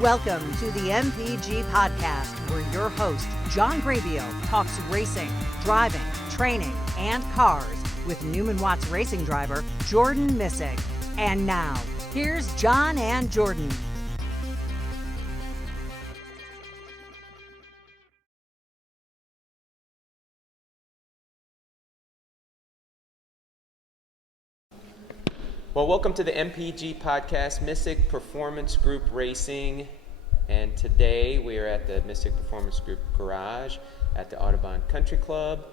Welcome to the MPG podcast, where your host, John Grabio, talks racing, driving, training, and cars with Newman Watts racing driver Jordan Missick. And now, here's John and Jordan. Well, welcome to the MPG podcast, Missick Performance Group Racing. And today we are at the Missick Performance Group garage at the Audubon Country Club.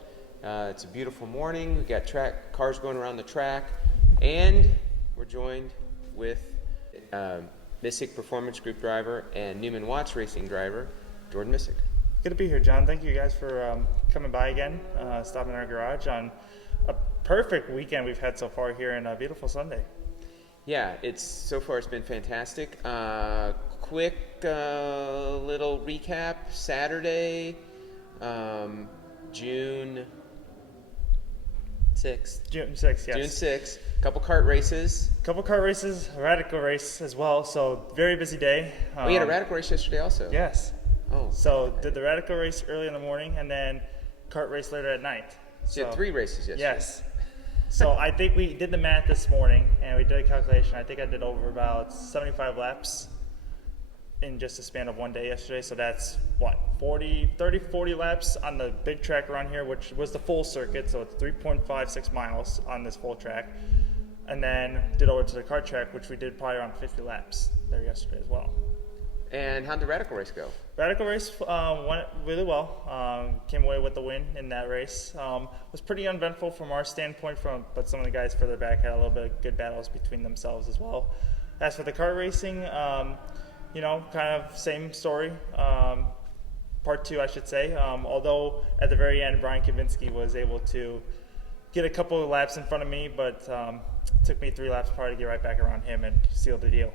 It's a beautiful morning. We've got cars going around the track. And we're joined with Missick Performance Group driver and Newman Watts racing driver, Jordan Missick. Good to be here, John. Thank you guys for coming by again, stopping in our garage on a perfect weekend we've had so far here in a beautiful Sunday. Yeah, so far it's been fantastic. Quick little recap. Saturday, June 6th. June 6th, yes. June 6th. Couple kart races. A radical race as well, so very busy day. We had a radical race yesterday also. Yes. Oh. So did the radical race early in the morning and then kart race later at night. So you had 3 races yesterday. Yes. So I think we did the math this morning, and we did a calculation. I think I did over about 75 laps in just a span of one day yesterday. So that's, 40 laps on the big track around here, which was the full circuit. So it's 3.56 miles on this full track. And then did over to the kart track, which we did probably around 50 laps there yesterday as well. And how'd the radical race go? Radical race went really well. Came away with the win in that race. Was pretty uneventful from our standpoint, but some of the guys further back had a little bit of good battles between themselves as well. As for the kart racing, kind of same story. Part 2, I should say. Although at the very end, Brian Kavinsky was able to get a couple of laps in front of me, but took me 3 laps probably to get right back around him and seal the deal.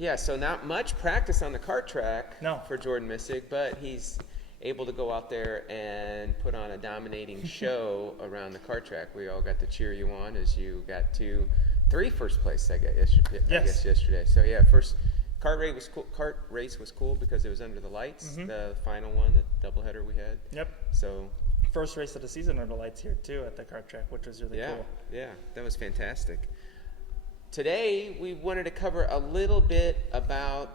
Yeah, so not much practice on the kart track for Jordan Missick, but he's able to go out there and put on a dominating show around the kart track. We all got to cheer you on as you got 3 first place, I guess yesterday. So yeah, first kart race was cool because it was under the lights. Mm-hmm. The final one, the doubleheader we had. Yep. So first race of the season under the lights here too at the kart track, which was really cool. Yeah, that was fantastic. Today, we wanted to cover a little bit about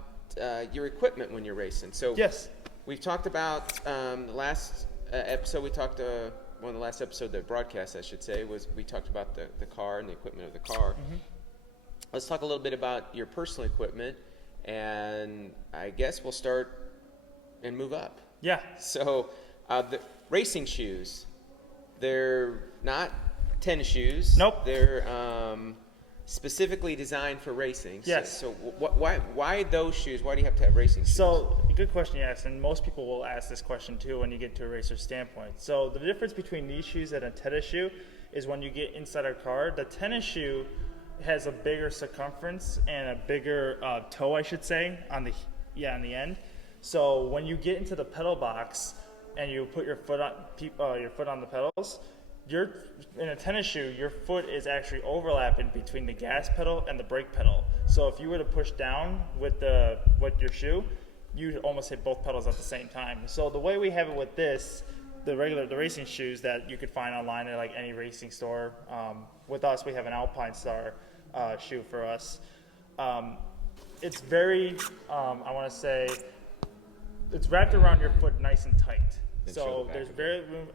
your equipment when you're racing. So, yes, we've talked about the last episode. One of the last episodes, the broadcast, I should say, was we talked about the car and the equipment of the car. Mm-hmm. Let's talk a little bit about your personal equipment, and I guess we'll start and move up. Yeah. So, the racing shoes, they're not tennis shoes. Nope. They're specifically designed for racing. Yes. So why those shoes? Why do you have to have racing shoes? So, good question you asked, and most people will ask this question too when you get to a racer's standpoint. So, the difference between these shoes and a tennis shoe is when you get inside our car, the tennis shoe has a bigger circumference and a bigger toe, I should say, on the end. So, when you get into the pedal box and you put your foot on the pedals, in a tennis shoe, your foot is actually overlapping between the gas pedal and the brake pedal. So if you were to push down with your shoe, you almost hit both pedals at the same time. So the way we have it with the racing shoes that you could find online at like any racing store, with us we have an Alpine Star shoe for us. It's very, I want to say, it's wrapped around your foot nice and tight. So there's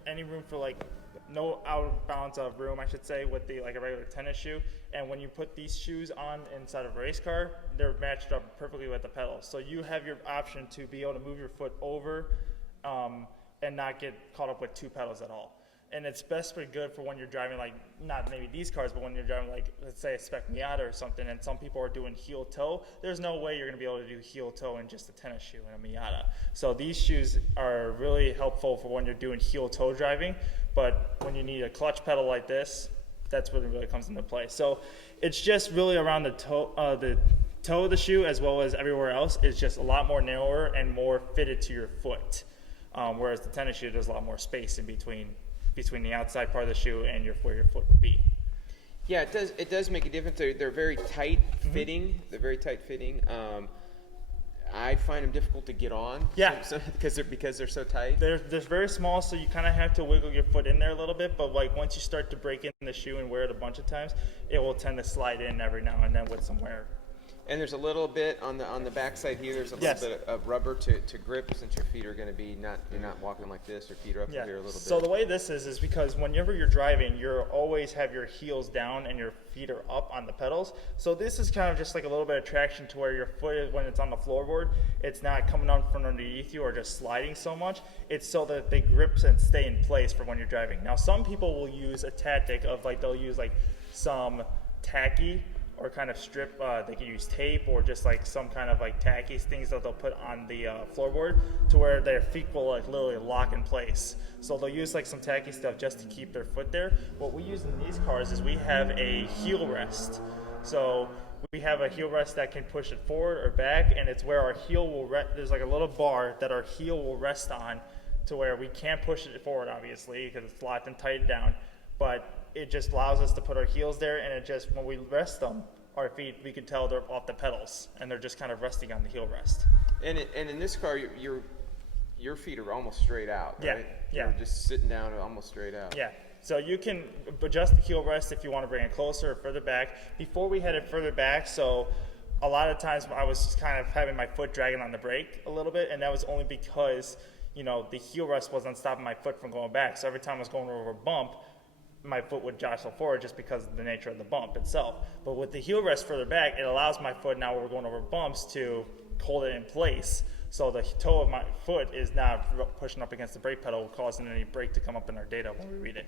any room for like no out of bounds of room, I should say, with a regular tennis shoe. And when you put these shoes on inside of a race car, they're matched up perfectly with the pedals. So you have your option to be able to move your foot over and not get caught up with 2 pedals at all. And it's especially good for when you're driving, like, not maybe these cars, but when you're driving, like, let's say a Spec Miata or something, and some people are doing heel-toe. There's no way you're going to be able to do heel-toe in just a tennis shoe in a Miata. So these shoes are really helpful for when you're doing heel-toe driving. But when you need a clutch pedal like this, that's when it really comes into play. So it's just really around the toe of the shoe, as well as everywhere else, is just a lot more narrower and more fitted to your foot. Whereas the tennis shoe, there's a lot more space in between the outside part of the shoe and where your foot would be. Yeah, it does make a difference. They're very tight fitting. Mm-hmm. They're very tight fitting. I find them difficult to get on. Yeah. Because they're so tight. They're very small, so you kind of have to wiggle your foot in there a little bit. But like once you start to break in the shoe and wear it a bunch of times, it will tend to slide in every now and then with some wear. And there's a little bit on the back side here. There's a little bit of rubber to grip, since your feet are going to be you're not walking like this. Your feet are up here a little bit. So the way this is because whenever you're driving, you always have your heels down and your feet are up on the pedals. So this is kind of just like a little bit of traction to where your foot, when it's on the floorboard, it's not coming out from underneath you or just sliding so much. It's so that they grip and stay in place for when you're driving. Now some people will use a tactic of like they'll use like some tacky or kind of strip, they can use tape or just like some kind of like tacky things that they'll put on the floorboard to where their feet will like literally lock in place. So they'll use like some tacky stuff just to keep their foot there. What we use in these cars is we have a heel rest. So we have a heel rest that can push it forward or back, and it's where our heel will rest. There's like a little bar that our heel will rest on to where we can't push it forward, obviously, because it's locked and tightened down. But it just allows us to put our heels there, and it just, when we rest them, our feet, we can tell they're off the pedals, and they're just kind of resting on the heel rest. And in this car, your feet are almost straight out, right? Yeah. You're just sitting down and almost straight out. Yeah. So you can adjust the heel rest if you want to bring it closer or further back. Before we had it further back, so a lot of times I was just kind of having my foot dragging on the brake a little bit, and that was only because, the heel rest wasn't stopping my foot from going back. So every time I was going over a bump, my foot would jostle forward just because of the nature of the bump itself. But with the heel rest further back, it allows my foot, now when we're going over bumps, to hold it in place. So the toe of my foot is not pushing up against the brake pedal, causing any brake to come up in our data when we read it.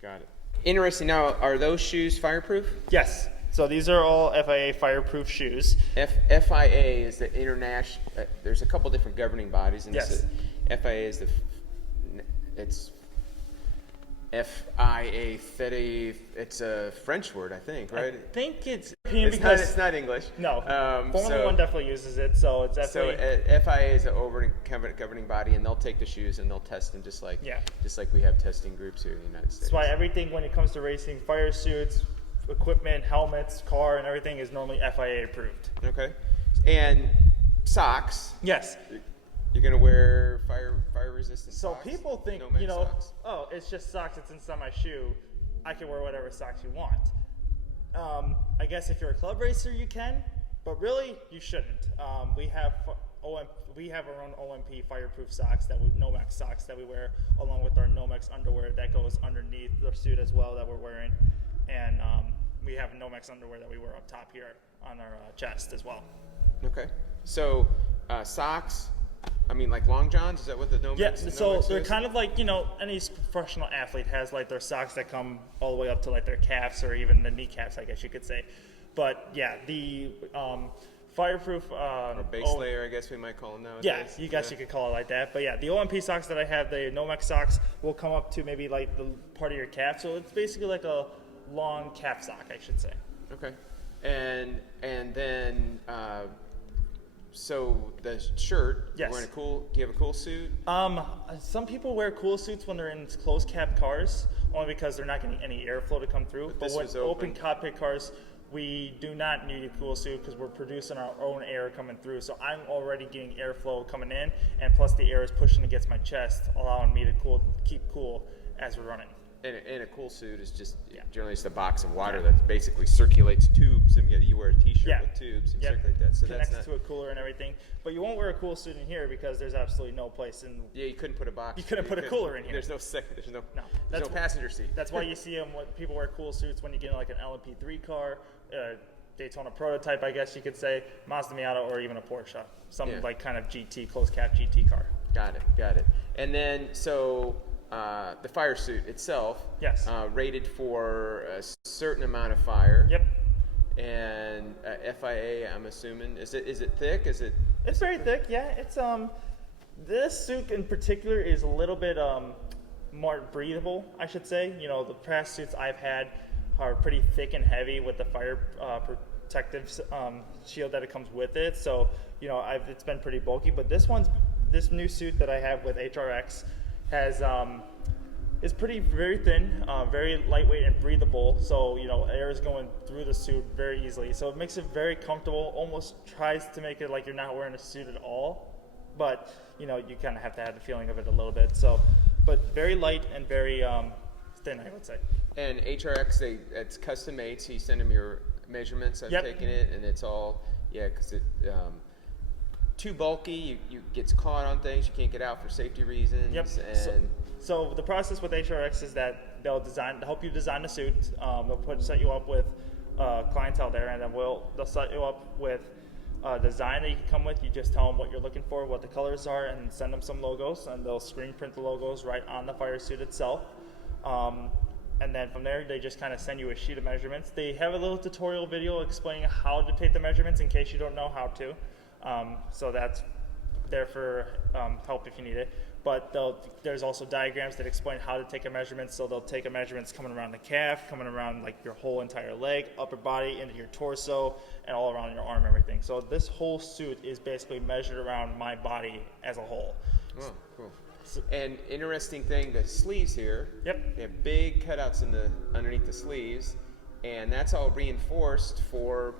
Got it. Interesting. Now, are those shoes fireproof? Yes. So these are all FIA fireproof shoes. FIA is the international. There's a couple different governing bodies. And Yes. FIA is it's FIA, it's a French word, I think, right? I think it's it's not English. No. Formula One definitely uses it, so it's definitely. So FIA is a governing body, and they'll take the shoes and they'll test them just like we have testing groups here in the United States. That's why everything when it comes to racing, fire suits, equipment, helmets, car, and everything is normally FIA approved. Okay. And socks. Yes. You're gonna wear fire resistant socks? So people think, socks. Oh, it's just socks, it's inside my shoe. I can wear whatever socks you want. I guess if you're a club racer, you can, but really, you shouldn't. We have our own OMP fireproof socks, Nomex socks that we wear, along with our Nomex underwear that goes underneath the suit as well that we're wearing, and we have Nomex underwear that we wear up top here on our chest as well. Okay. So socks. I mean, like long johns? Is that what the Nomex? Yeah, so they're is? kind of like, any professional athlete has like their socks that come all the way up to like their calves or even the kneecaps, I guess you could say. But yeah, the fireproof or base layer, I guess we might call them nowadays. Yeah, you could call it like that. But yeah, the OMP socks that I have, the Nomex socks, will come up to maybe like the part of your calf. So it's basically like a long calf sock, I should say. Okay, and then. So the shirt, yes. do you have a cool suit? Some people wear cool suits when they're in closed cab cars, only because they're not getting any airflow to come through. But with open cockpit cars, we do not need a cool suit because we're producing our own air coming through. So I'm already getting airflow coming in, and plus the air is pushing against my chest, allowing me to keep cool as we're running. And a cool suit is just generally just a box of water that basically circulates tubes, and you wear a t-shirt with tubes and circulate that. So connects to a cooler and everything. But you won't wear a cool suit in here because there's absolutely no place in. Yeah, you couldn't put a box. You couldn't put a cooler in here. There's no passenger seat. That's why you see them. People wear cool suits when you get in like an LMP3 car, Daytona prototype, I guess you could say, Mazda Miata, or even a Porsche, like kind of GT closed cab GT car. Got it. And then the fire suit itself, yes, rated for a certain amount of fire. Yep. And FIA, I'm assuming, is it thick? It's very thick. Yeah. It's this suit in particular is a little bit more breathable, I should say. The past suits I've had are pretty thick and heavy with the fire protective shield that it comes with it. So it's been pretty bulky. But this new suit that I have with HRX has It's very thin, very lightweight and breathable. So, air is going through the suit very easily. So it makes it very comfortable, almost tries to make it like you're not wearing a suit at all. But, you kind of have to have the feeling of it a little bit. So, but very light and very thin, I would say. And HRX, it's custom made, so you send them your measurements. I've taken it, and it's all, because it too bulky, you gets caught on things, you can't get out for safety reasons. Yep. And so the process with HRX is that they'll help you design the suit. They'll set you up with clientele there, and then they'll set you up with a design that you can come with. You just tell them what you're looking for, what the colors are, and send them some logos, and they'll screen print the logos right on the fire suit itself. And then from there, they just kind of send you a sheet of measurements. They have a little tutorial video explaining how to take the measurements in case you don't know how to. So that's there for help if you need it. But there's also diagrams that explain how to take a measurement. So they'll take a measurements coming around the calf, coming around like your whole entire leg, upper body, into your torso, and all around your arm and everything. So this whole suit is basically measured around my body as a whole. Oh, cool. And interesting thing, the sleeves here. Yep. They have big cutouts underneath the sleeves, and that's all reinforced for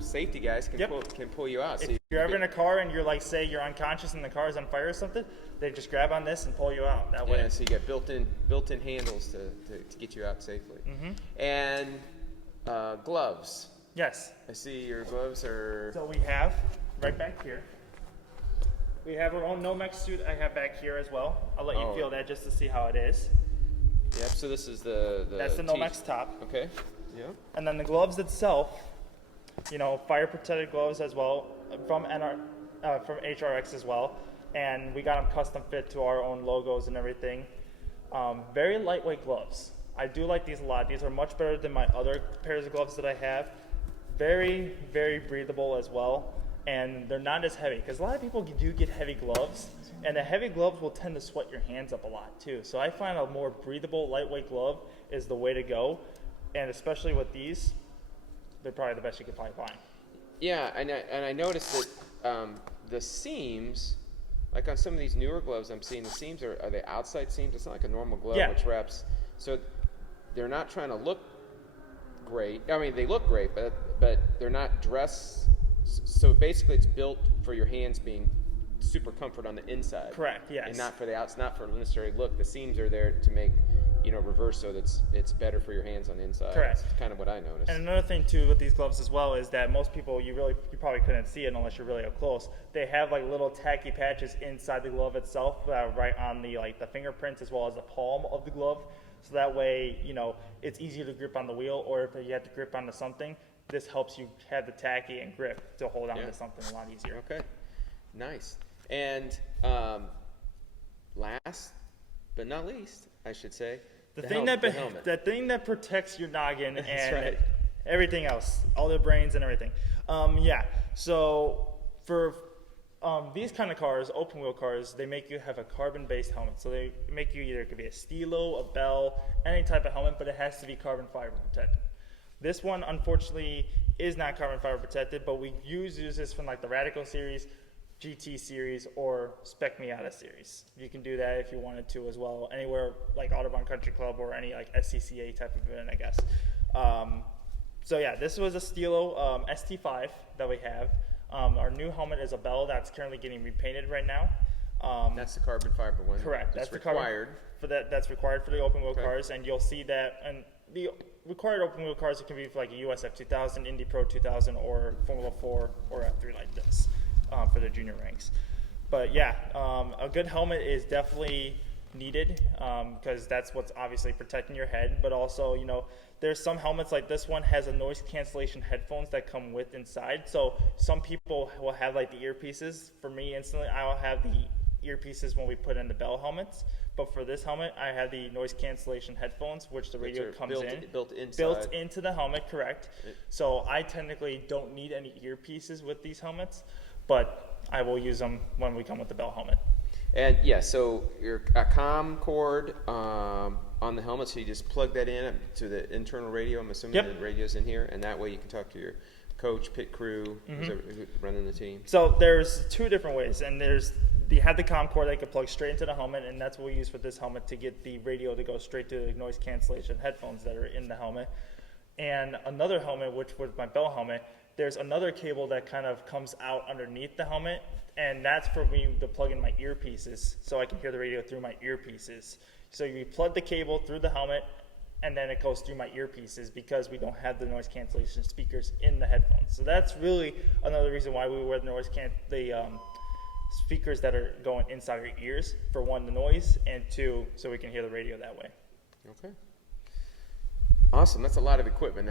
safety guys can pull you out. If you're ever in a car and you're like, say you're unconscious and the car is on fire or something, they just grab on this and pull you out that way. Yeah, so you got built-in handles to get you out safely. Mm-hmm. And gloves. Yes. I see your gloves are. So we have right back here. We have our own Nomex suit I have back here as well. I'll let you feel that just to see how it is. Yep, so this is the that's the Nomex top. Okay. Yeah. And then the gloves itself, fire protected gloves as well from HRX as well. And we got them custom fit to our own logos and everything. Very lightweight gloves. I do like these a lot. These are much better than my other pairs of gloves that I have. Very, very breathable as well. And they're not as heavy, because a lot of people do get heavy gloves, and the heavy gloves will tend to sweat your hands up a lot too. So I find a more breathable, lightweight glove is the way to go, and especially with these, they're probably the best you could probably find. Yeah, and I noticed that the seams, like on some of these newer gloves, I'm seeing the seams are the outside seams. It's not like a normal glove which wraps. So they're not trying to look great. I mean, they look great, but they're not dressed. So basically, it's built for your hands being super comfort on the inside. Correct. Yes. And not for the outside, not for necessarily look. The seams are there to make, reverse so that it's better for your hands on the inside. Correct. That's kind of what I noticed. And another thing too with these gloves as well is that most people you probably couldn't see it unless you're really up close. They have like little tacky patches inside the glove itself, right on the fingerprints as well as the palm of the glove. So that way, it's easier to grip on the wheel, or if you have to grip onto something, this helps you have the tacky and grip to hold on to something a lot easier. Okay, nice. And last but not least, I should say, the helmet. The thing that protects your noggin and right. everything else, all the brains and everything. So for these kind of cars, open wheel cars, they make you have a carbon-based helmet. So they make you it could be a Stilo, a Bell, any type of helmet, but it has to be carbon fiber protected. This one, unfortunately, is not carbon fiber protected, but we use this from like the Radical series, GT series, or Spec Miata series. You can do that if you wanted to as well, anywhere like Autobahn Country Club or any like SCCA type of event, I guess. This was a Stilo ST5 that we have. Our new helmet is a Bell that's currently getting repainted right now. That's the carbon fiber one. Correct. That's required for that. That's required for the open wheel cars, and you'll see that. And the required open wheel cars, it can be for like a USF 2000, Indy Pro 2000, or Formula 4 or F3 like this for the junior ranks. But a good helmet is definitely needed because that's what's obviously protecting your head. But also, there's some helmets like this one has a noise cancellation headphones that come with inside. So some people will have like the earpieces. For me, instantly, I will have the earpieces when we put in the Bell helmets. But for this helmet, I have the noise cancellation headphones, which the radio comes built into the helmet, correct. So I technically don't need any earpieces with these helmets, but I will use them when we come with the Bell helmet. And so a comm cord on the helmet, so you just plug that in to the internal radio. I'm assuming the radio's in here, and that way you can talk to your coach, pit crew, who's running the team. So there's two different ways, and there's they had the comm cord that could plug straight into the helmet, and that's what we use for this helmet to get the radio to go straight to the noise cancellation headphones that are in the helmet. And another helmet, which was my bell helmet, there's another cable that kind of comes out underneath the helmet, and that's for me to plug in my earpieces so I can hear the radio through my earpieces. So you plug the cable through the helmet, and then it goes through my earpieces because we don't have the noise cancellation speakers in the headphones. So that's really another reason why we wear the speakers that are going inside our ears. For one, the noise, and two, so we can hear the radio that way. Okay. Awesome. That's a lot of equipment.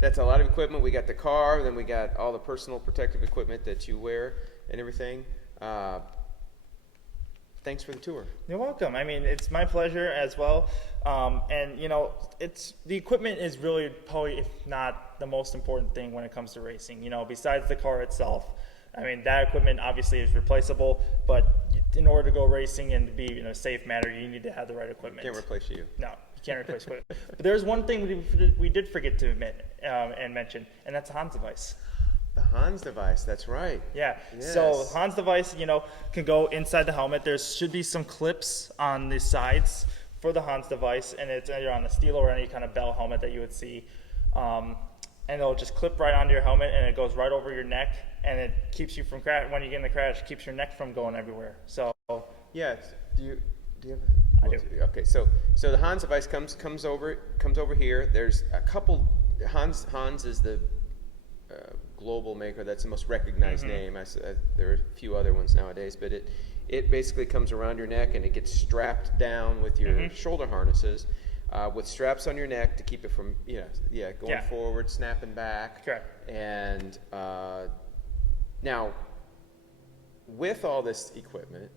That's a lot of equipment. We got the car, then we got all the personal protective equipment that you wear and everything. Thanks for the tour. You're welcome. I mean, it's my pleasure as well. And the equipment is really probably, if not the most important thing when it comes to racing. Besides the car itself. I mean, that equipment obviously is replaceable, but in order to go racing and be in a safe manner, you need to have the right equipment. Can't replace you. No, you can't replace equipment. But there's one thing we did forget to admit and mention, and that's Hans device. The Hans device, that's right. Yeah. Yes. So Hans device, can go inside the helmet. There should be some clips on the sides for the Hans device, and it's either on the steel or any kind of bell helmet that you would see. And it'll just clip right onto your helmet, and it goes right over your neck, and it keeps you from crash. When you get in the crash, it keeps your neck from going everywhere. So yeah. Do you have? I do. Okay. So the Hans device comes over here. There's a couple. Hans is the global maker. That's the most recognized name. There are a few other ones nowadays, but it basically comes around your neck, and it gets strapped down with your shoulder harnesses. With straps on your neck to keep it from, going forward, snapping back. Correct. And now, with all this equipment,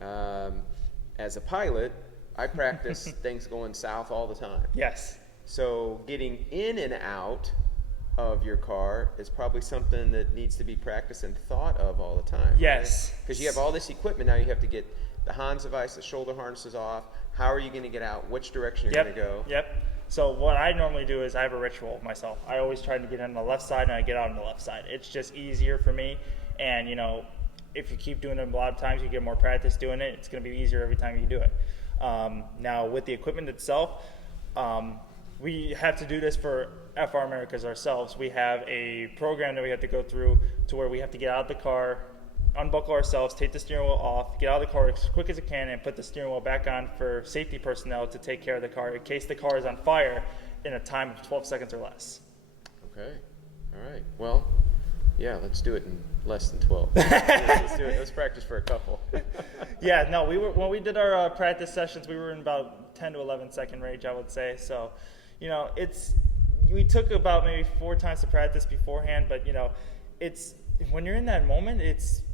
as a pilot, I practice things going south all the time. Yes. So getting in and out of your car is probably something that needs to be practiced and thought of all the time. Yes. Because you have all this equipment now, you have to get the Hans device, the shoulder harnesses off. How are you going to get out? Which direction you're going to go? Yep. So what I normally do is I have a ritual myself. I always try to get on the left side, and I get out on the left side. It's just easier for me. And, if you keep doing it a lot of times, you get more practice doing it. It's going to be easier every time you do it. Now, with the equipment itself, we have to do this for FR Americas ourselves. We have a program that we have to go through to where we have to get out of the car, unbuckle ourselves, take the steering wheel off, get out of the car as quick as we can, and put the steering wheel back on for safety personnel to take care of the car in case the car is on fire in a time of 12 seconds or less. Okay. All right. Well, yeah, let's do it in less than 12. Let's do it. Let's practice for a couple. Yeah, no, when we did our practice sessions, we were in about 10 to 11 second range, I would say. So, we took about maybe 4 times to practice beforehand, but, it's when you're in that moment,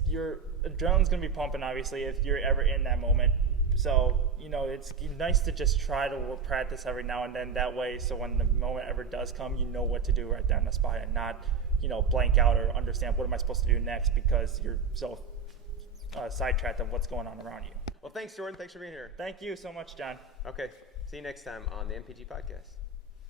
your adrenaline's going to be pumping, obviously, if you're ever in that moment. So, it's nice to just try to practice every now and then that way, so when the moment ever does come, you know what to do right there on the spot and not, blank out or understand what am I supposed to do next because you're so sidetracked of what's going on around you. Well, thanks, Jordan. Thanks for being here. Thank you so much, John. Okay. See you next time on the MPG podcast.